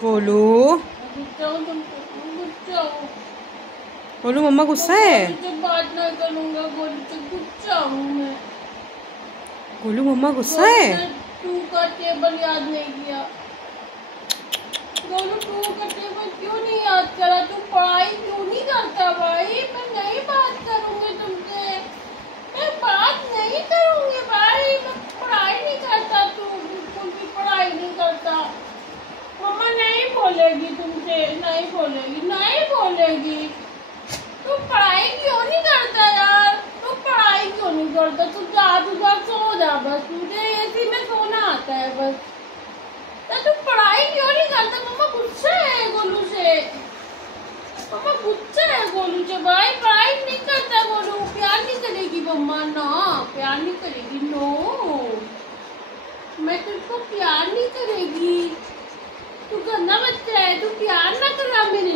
गोलू गुस्सा हूँ तुमको, गुस्सा हूँ। गोलू मम्मा गुस्सा है। जब बात नहीं करूँगा गोलू से गुस्सा हूँ मैं। गोलू मम्मा गुस्सा है। टू का टेबल याद नहीं किया। गोलू टू का टेबल क्यों नहीं याद करा? तू पढ़ाई क्यों नहीं करता भाई? मैं नहीं बात करूँगी तुमसे, मैं बात नहीं करूँगी भाई। मैं पढ़ाई नहीं करता, तू बिल्कुल भी पढ़ाई नहीं करता। मम्मा नहीं बोलेगी तुमसे, नहीं बोलेगी, नहीं बोलेगी। तू पढ़ाई क्यों नहीं करता यार? तू पढ़ाई क्यों नहीं करता? तू जा सो जा बस, तुझे एसी में सोना आता है बस। तो तू पढ़ाई क्यों नहीं करता? मम्मा गुस्सा है गोलू से, मम्मा गुस्सा है गोलू से भाई। पढ़ाई नहीं करता गोलू, प्यार नहीं करेगी मम्मा ना, प्यार नहीं करेगी। नो, मैं तुझको प्यार नहीं करेगी। तू गंदा बच्चा है, तू प्यार ना करा मेरे